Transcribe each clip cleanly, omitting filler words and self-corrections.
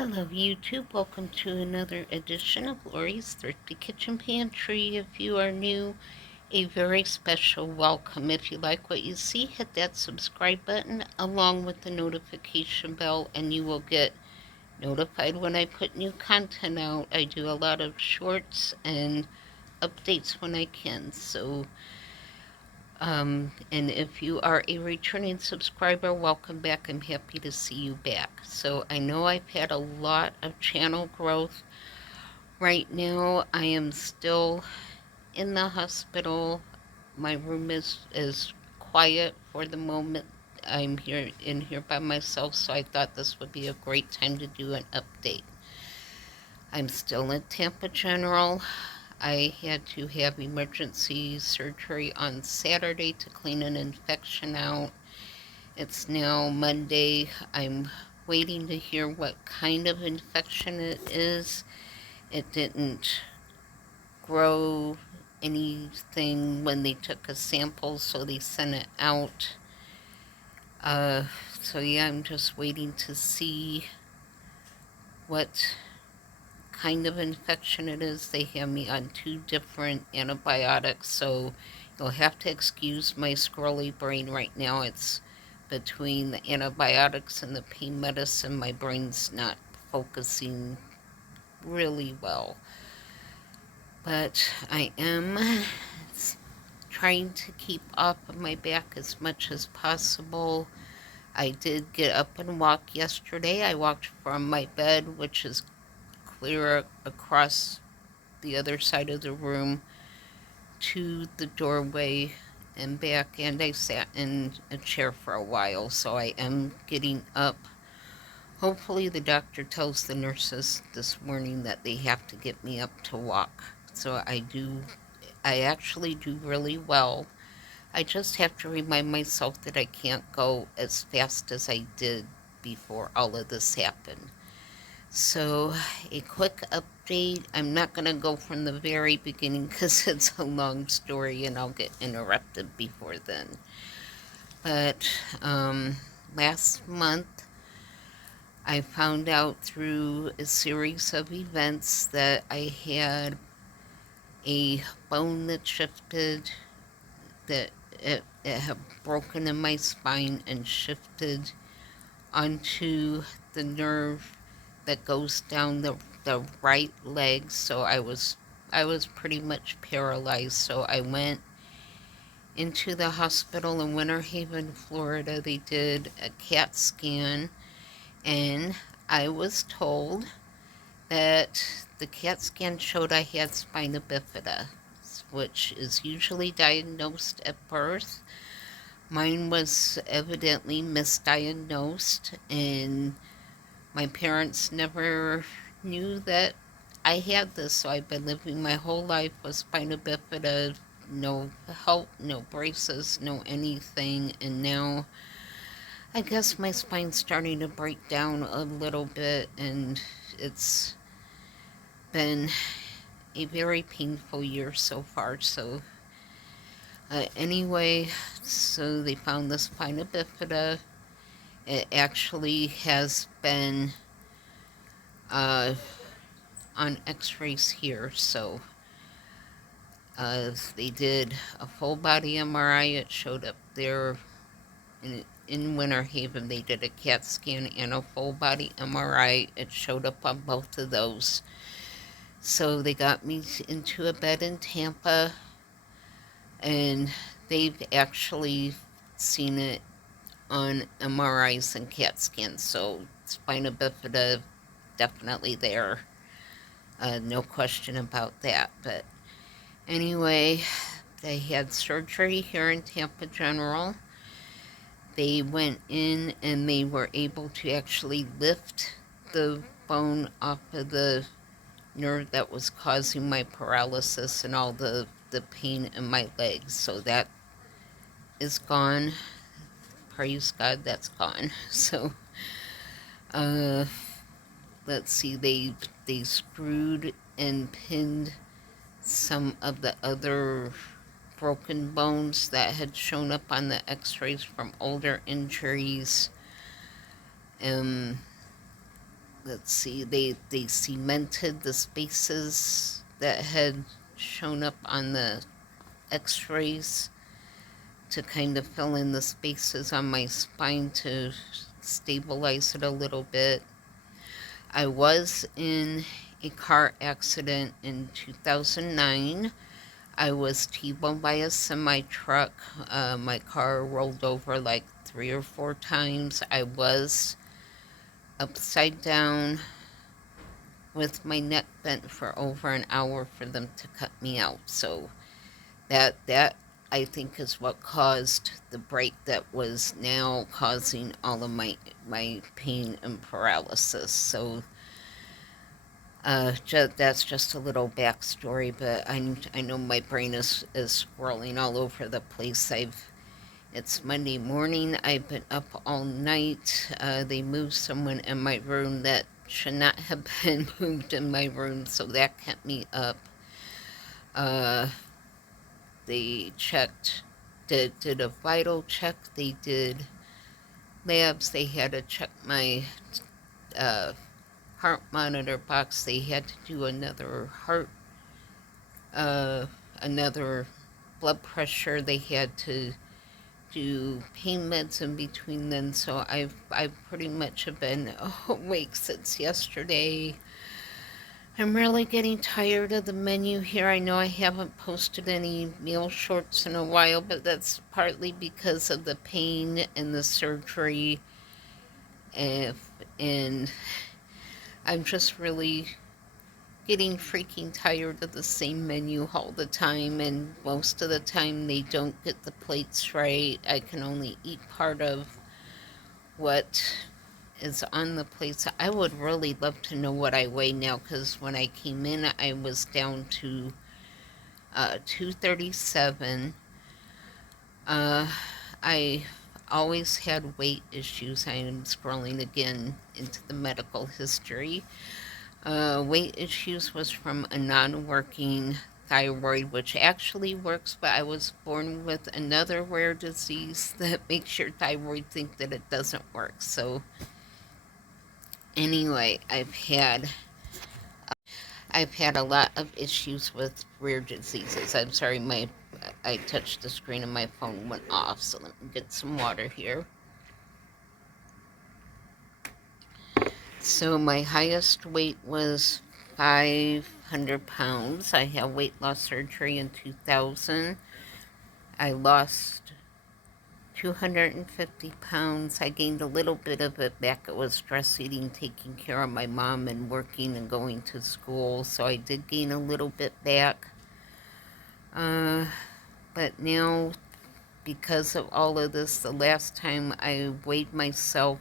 Hello YouTube, welcome to another edition of Lori's Thrifty Kitchen Pantry. If you are new, a very special welcome. If you like what you see, hit that subscribe button along with the notification bell and you will get notified when I put new content out. I do a lot of shorts and updates when I can, and if you are a returning subscriber, welcome back. I'm happy to see you back. So I know I've had a lot of channel growth. Right now, I am still in the hospital. My room is quiet for the moment. I'm in here by myself, so I thought this would be a great time to do an update. I'm still in Tampa General. I had to have emergency surgery on Saturday to clean an infection out. It's now Monday. I'm waiting to hear what kind of infection it is. It didn't grow anything when they took a sample, so they sent it out. Uh, so yeah, I'm just waiting to see what kind of infection it is. They have me on 2 different antibiotics, so you'll have to excuse my squirrely brain right now. It's between the antibiotics and the pain medicine, my brain's not focusing really well. But I am trying to keep off of my back as much as possible. I did get up and walk yesterday. I walked from my bed, which is clear across the other side of the room, to the doorway and back, and I sat in a chair for a while, so I am getting up. Hopefully the doctor tells the nurses this morning that they have to get me up to walk. So I actually do really well. I just have to remind myself that I can't go as fast as I did before all of this happened. So, a quick update. I'm not going to go from the very beginning because it's a long story and I'll get interrupted before then. But last month, I found out through a series of events that I had a bone that shifted, that it had broken in my spine and shifted onto the nerve that goes down the right leg. So I was pretty much paralyzed. So I went into the hospital in Winter Haven, Florida. They did a CAT scan, and I was told that the CAT scan showed I had spina bifida, which is usually diagnosed at birth. Mine was evidently misdiagnosed, and my parents never knew that I had this, so I've been living my whole life with spina bifida, no help, no braces, no anything, and now I guess my spine's starting to break down a little bit, and it's been a very painful year so far. So anyway, so they found the spina bifida. It actually has been uh, on x-rays here, so they did a full body MRI. It showed up there in Winter Haven. They did a CAT scan and a full body MRI. It showed up on both of those. So they got me into a bed in Tampa, and they've actually seen it on MRIs and CAT scans. So spina bifida definitely there. No question about that. But anyway, they had surgery here in Tampa General. They went in and they were able to actually lift the bone off of the nerve that was causing my paralysis and all the pain in my legs. So that is gone. Praise God, that's gone. So, uh, let's see, they screwed and pinned some of the other broken bones that had shown up on the x-rays from older injuries. Um, let's see, they cemented the spaces that had shown up on the x-rays to kind of fill in the spaces on my spine to stabilize it a little bit. I was in a car accident in 2009. I was T-boned by a semi-truck. My car rolled over like 3 or 4 times. I was upside down with my neck bent for over an hour for them to cut me out. So that I think is what caused the break that was now causing all of my pain and paralysis. So that's just a little backstory, but I know my brain is swirling all over the place. It's Monday morning. I've been up all night. They moved someone in my room that should not have been moved in my room, so that kept me up. Uh, they did a vital check. They did labs. They had to check my uh, heart monitor box. They had to do uh, another blood pressure. They had to do pain meds in between then. So I've pretty much have been awake since yesterday. I'm really getting tired of the menu here. I know I haven't posted any meal shorts in a while, but that's partly because of the pain and the surgery. And I'm just really getting freaking tired of the same menu all the time, and most of the time they don't get the plates right. I can only eat part of what is on the plates. I would really love to know what I weigh now, because when I came in, I was down to 237. Uh, I always had weight issues. I am scrolling again into the medical history. Weight issues was from a non-working thyroid, which actually works, but I was born with another rare disease that makes your thyroid think that it doesn't work. So anyway, I've had a lot of issues with rare diseases. I'm sorry, I touched the screen and my phone went off, so let me get some water here. So my highest weight was 500 pounds. I had weight loss surgery in 2000. I lost 250 pounds. I gained a little bit of it back. It was stress eating, taking care of my mom and working and going to school. So I did gain a little bit back. But now, because of all of this, the last time I weighed myself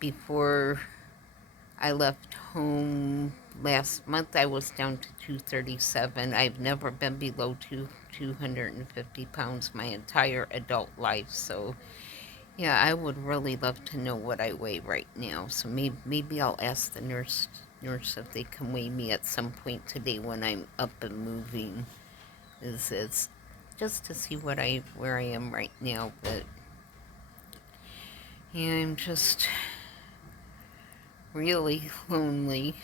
before I left home last month, I was down to 237. I've never been below 250 pounds my entire adult life. So, yeah, I would really love to know what I weigh right now. So maybe I'll ask the nurse if they can weigh me at some point today when I'm up and moving. Is just to see where I am right now. But yeah, I'm just really lonely.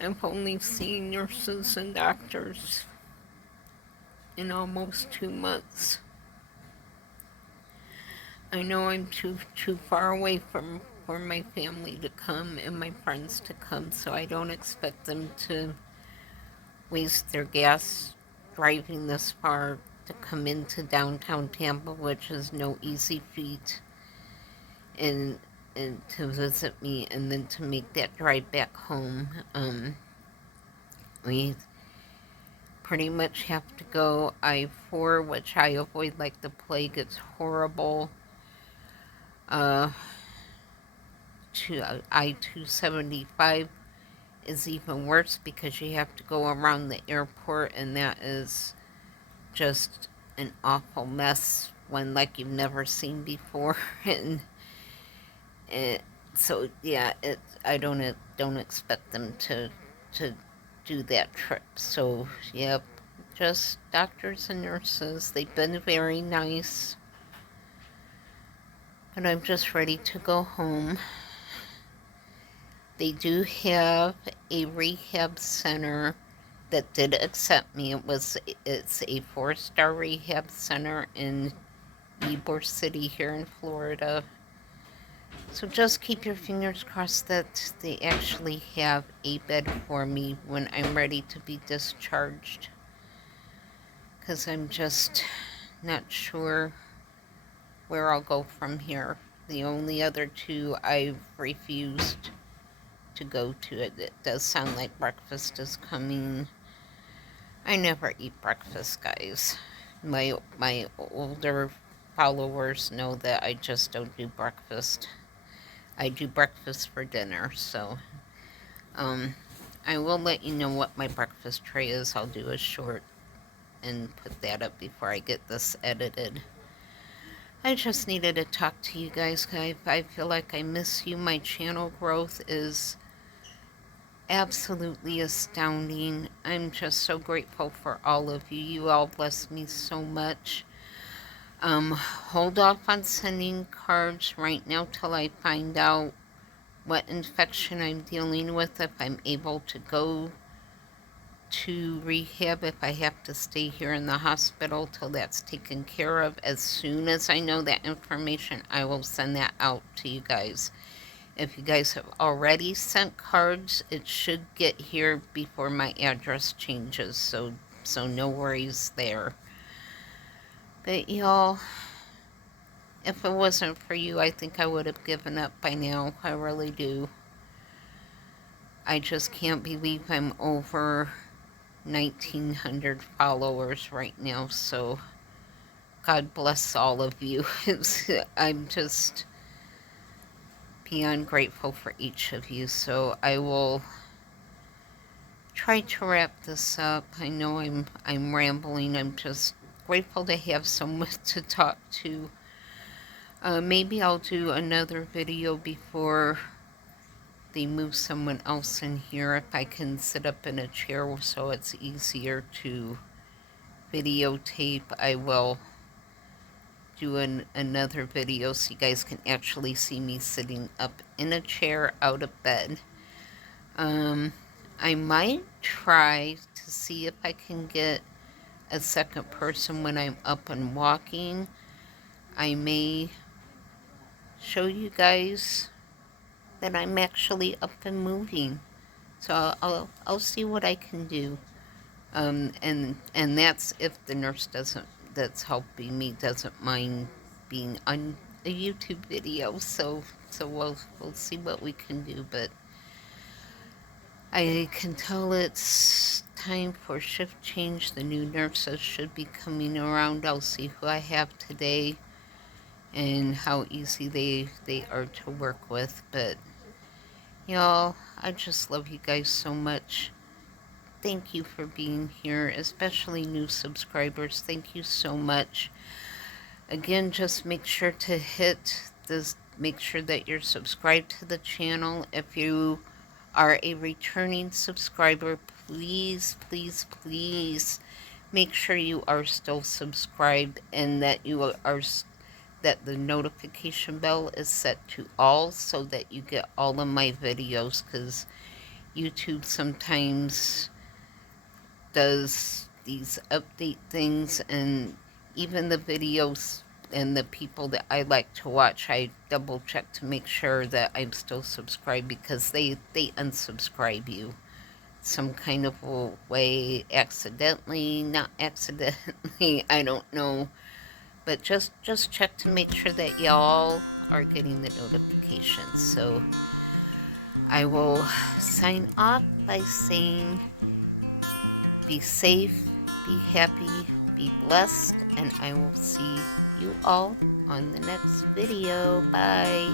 I've only seen nurses and doctors in almost 2 months. I know I'm too far away for my family to come and my friends to come, so I don't expect them to waste their gas driving this far to come into downtown Tampa, which is no easy feat, and to visit me, and then to make that drive back home. We pretty much have to go I-4, which I avoid like the plague. It's horrible. To I-275 is even worse because you have to go around the airport, and that is just an awful mess, one like you've never seen before. And so yeah, I don't expect them to do that trip. So yep, just doctors and nurses. They've been very nice. but I'm just ready to go home. They do have a rehab center that did accept me. It's a 4-star rehab center in Ybor City here in Florida. So just keep your fingers crossed that they actually have a bed for me when I'm ready to be discharged. Because I'm just not sure where I'll go from here. The only other two I've refused to go to. It does sound like breakfast is coming. I never eat breakfast, guys. My older followers know that I just don't do breakfast. I do breakfast for dinner, so I will let you know what my breakfast tray is. I'll do a short and put that up before I get this edited. I just needed to talk to you guys. I feel like I miss you. My channel growth is absolutely astounding. I'm just so grateful for all of you. You all bless me so much. Hold off on sending cards right now till I find out what infection I'm dealing with, if I'm able to go to rehab, if I have to stay here in the hospital till that's taken care of. As soon as I know that information, I will send that out to you guys. If you guys have already sent cards, it should get here before my address changes, so no worries there. But y'all, if it wasn't for you, I think I would have given up by now. I really do. I just can't believe I'm over 1,900 followers right now, so God bless all of you. I'm just beyond grateful for each of you, so I will try to wrap this up. I know I'm rambling. I'm just grateful to have someone to talk to. Maybe I'll do another video before they move someone else in here, if I can sit up in a chair so it's easier to videotape. I will do another video so you guys can actually see me sitting up in a chair out of bed. I might try to see if I can get a second person when I'm up and walking. I may show you guys that I'm actually up and moving. So I'll see what I can do. And that's if the nurse that's helping me doesn't mind being on a YouTube video. So we'll see what we can do. But I can tell it's time for shift change. The new nurses should be coming around. I'll see who I have today and how easy they are to work with. But y'all, I just love you guys so much. Thank you for being here, especially new subscribers. Thank you so much. Again, just make sure to hit this, make sure that you're subscribed to the channel. If you are a returning subscriber, please, please, please make sure you are still subscribed and that you are that the notification bell is set to all so that you get all of my videos, because YouTube sometimes does these update things, and even the videos and the people that I like to watch, I double check to make sure that I'm still subscribed, because they unsubscribe you some kind of a way, accidentally, not accidentally, I don't know. But just check to make sure that y'all are getting the notifications. So I will sign off by saying, be safe, be happy, be blessed, and I will see you all on the next video. Bye.